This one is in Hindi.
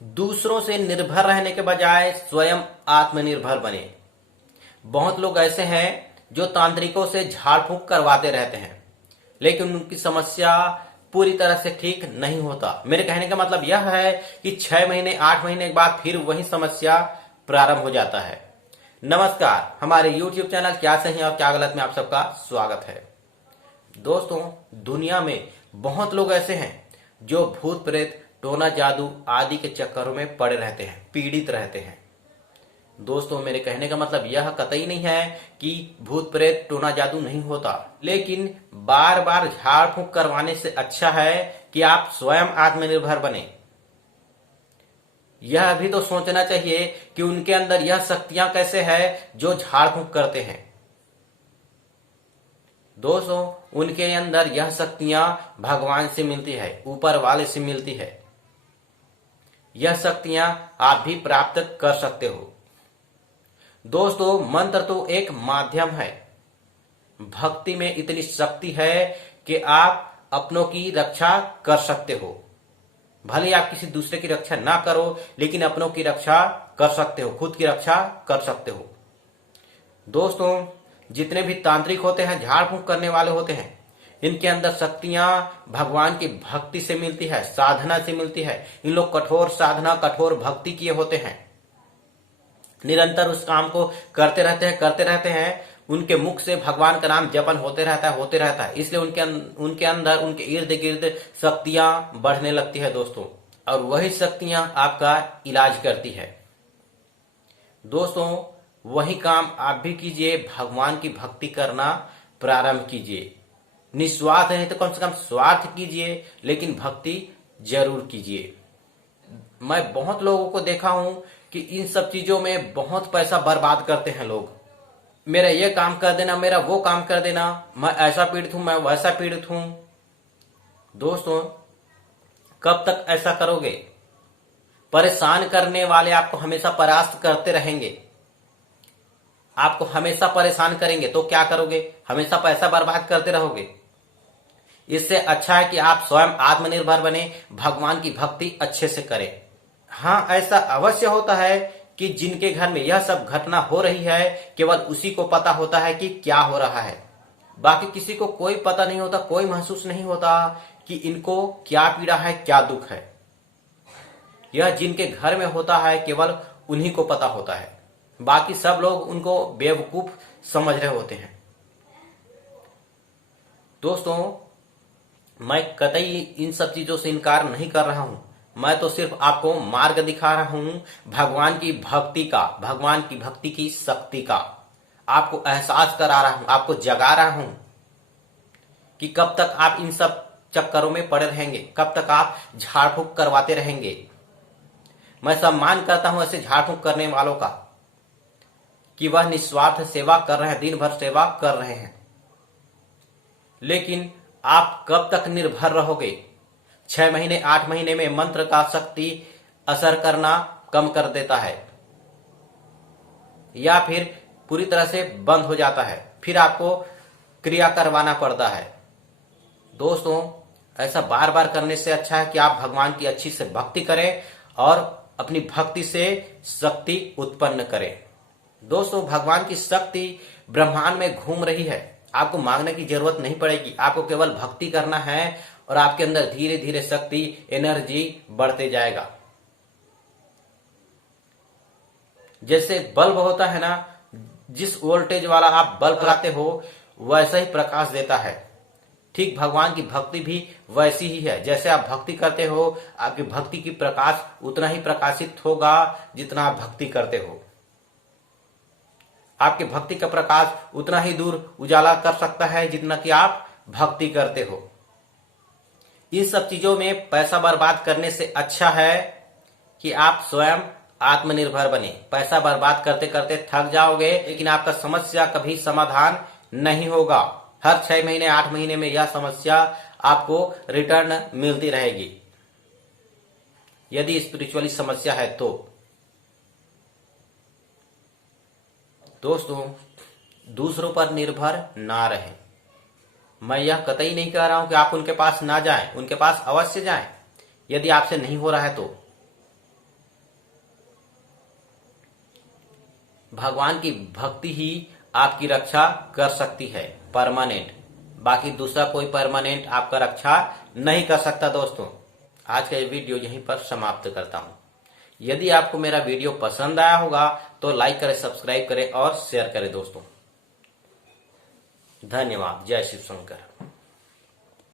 दूसरों से निर्भर रहने के बजाय स्वयं आत्मनिर्भर बने। बहुत लोग ऐसे हैं जो तांत्रिकों से झाड़ फूंक करवाते रहते हैं, लेकिन उनकी समस्या पूरी तरह से ठीक नहीं होता। मेरे कहने का मतलब यह है कि 6 महीने 8 महीने के बाद फिर वही समस्या प्रारंभ हो जाता है। नमस्कार, हमारे YouTube चैनल क्या सही और क्या गलत में आप सबका स्वागत है। दोस्तों, दुनिया में बहुत लोग ऐसे हैं जो भूत प्रेत, टोना जादू आदि के चक्करों में पड़े रहते हैं, पीड़ित रहते हैं। दोस्तों, मेरे कहने का मतलब यह कतई नहीं है कि भूत प्रेत टोना जादू नहीं होता, लेकिन बार बार झाड़ फूंक करवाने से अच्छा है कि आप स्वयं आत्मनिर्भर बने। यह भी तो सोचना चाहिए कि उनके अंदर यह शक्तियां कैसे है जो झाड़ फूंक करते हैं। दोस्तों, उनके अंदर यह शक्तियां भगवान से मिलती है, ऊपर वाले से मिलती है। यह शक्तियां आप भी प्राप्त कर सकते हो। दोस्तों, मंत्र तो एक माध्यम है। भक्ति में इतनी शक्ति है कि आप अपनों की रक्षा कर सकते हो। भले आप किसी दूसरे की रक्षा ना करो, लेकिन अपनों की रक्षा कर सकते हो, खुद की रक्षा कर सकते हो। दोस्तों, जितने भी तांत्रिक होते हैं, झाड़ फूंक करने वाले होते हैं, इनके अंदर शक्तियां भगवान की भक्ति से मिलती है, साधना से मिलती है। इन लोग कठोर साधना, कठोर भक्ति किए होते हैं, निरंतर उस काम को करते रहते हैं। उनके मुख से भगवान का नाम जपन होते रहता है। इसलिए उनके अंदर, उनके इर्द गिर्द शक्तियां बढ़ने लगती है दोस्तों, और वही शक्तियां आपका इलाज करती है। दोस्तों, वही काम आप भी कीजिए, भगवान की भक्ति करना प्रारंभ कीजिए। निस्वार्थ है तो कम से कम स्वार्थ कीजिए, लेकिन भक्ति जरूर कीजिए। मैं बहुत लोगों को देखा हूं कि इन सब चीजों में बहुत पैसा बर्बाद करते हैं लोग। मेरा ये काम कर देना, मेरा वो काम कर देना, मैं ऐसा पीड़ित हूं, मैं वैसा पीड़ित हूं। दोस्तों, कब तक ऐसा करोगे? परेशान करने वाले आपको हमेशा परास्त करते रहेंगे, आपको हमेशा परेशान करेंगे, तो क्या करोगे? हमेशा पैसा बर्बाद करते रहोगे। इससे अच्छा है कि आप स्वयं आत्मनिर्भर बने, भगवान की भक्ति अच्छे से करें। हाँ, ऐसा अवश्य होता है कि जिनके घर में यह सब घटना हो रही है, केवल उसी को पता होता है कि क्या हो रहा है। बाकी किसी को कोई पता नहीं होता, कोई महसूस नहीं होता कि इनको क्या पीड़ा है, क्या दुख है। यह जिनके घर में होता है, केवल उन्हीं को पता होता है। बाकी सब लोग उनको बेवकूफ समझ रहे होते हैं। दोस्तों, मैं कतई इन सब चीजों से इनकार नहीं कर रहा हूं। मैं तो सिर्फ आपको मार्ग दिखा रहा हूं भगवान की भक्ति का, भगवान की भक्ति की शक्ति का। आपको एहसास करा रहा हूं, आपको जगा रहा हूं कि कब तक आप इन सब चक्करों में पड़े रहेंगे, कब तक आप झाड़ फूंक करवाते रहेंगे। मैं सम्मान करता हूं ऐसे झाड़ फूंक करने वालों का कि वह निस्वार्थ सेवा कर रहे हैं, दिन भर सेवा कर रहे हैं। लेकिन आप कब तक निर्भर रहोगे? 6 महीने 8 महीने में मंत्र का शक्ति असर करना कम कर देता है, या फिर पूरी तरह से बंद हो जाता है, फिर आपको क्रिया करवाना पड़ता है। दोस्तों, ऐसा बार बार करने से अच्छा है कि आप भगवान की अच्छी से भक्ति करें और अपनी भक्ति से शक्ति उत्पन्न करें। दोस्तों, भगवान की शक्ति ब्रह्मांड में घूम रही है। आपको मांगने की जरूरत नहीं पड़ेगी, आपको केवल भक्ति करना है और आपके अंदर धीरे धीरे शक्ति, एनर्जी बढ़ते जाएगा। जैसे बल्ब होता है ना, जिस वोल्टेज वाला आप बल्ब लगाते हो वैसा ही प्रकाश देता है। ठीक भगवान की भक्ति भी वैसी ही है। जैसे आप भक्ति करते हो, आपकी भक्ति की प्रकाश उतना ही प्रकाशित होगा जितना आप भक्ति करते हो। आपके भक्ति का प्रकाश उतना ही दूर उजाला कर सकता है जितना कि आप भक्ति करते हो। इन सब चीजों में पैसा बर्बाद करने से अच्छा है कि आप स्वयं आत्मनिर्भर बने। पैसा बर्बाद करते करते थक जाओगे, लेकिन आपका समस्या कभी समाधान नहीं होगा। हर 6 महीने 8 महीने में यह समस्या आपको रिटर्न मिलती रहेगी, यदि स्पिरिचुअली समस्या है तो। दोस्तों, दूसरों पर निर्भर ना रहें। मैं यह कतई नहीं कह रहा हूं कि आप उनके पास ना जाएं, उनके पास अवश्य जाएं, यदि आपसे नहीं हो रहा है तो। भगवान की भक्ति ही आपकी रक्षा कर सकती है परमानेंट। बाकी दूसरा कोई परमानेंट आपका रक्षा नहीं कर सकता। दोस्तों, आज का ये वीडियो यहीं पर समाप्त करता हूं। यदि आपको मेरा वीडियो पसंद आया होगा तो लाइक करें, सब्सक्राइब करें और शेयर करें। दोस्तों, धन्यवाद। जय शिव शंकर।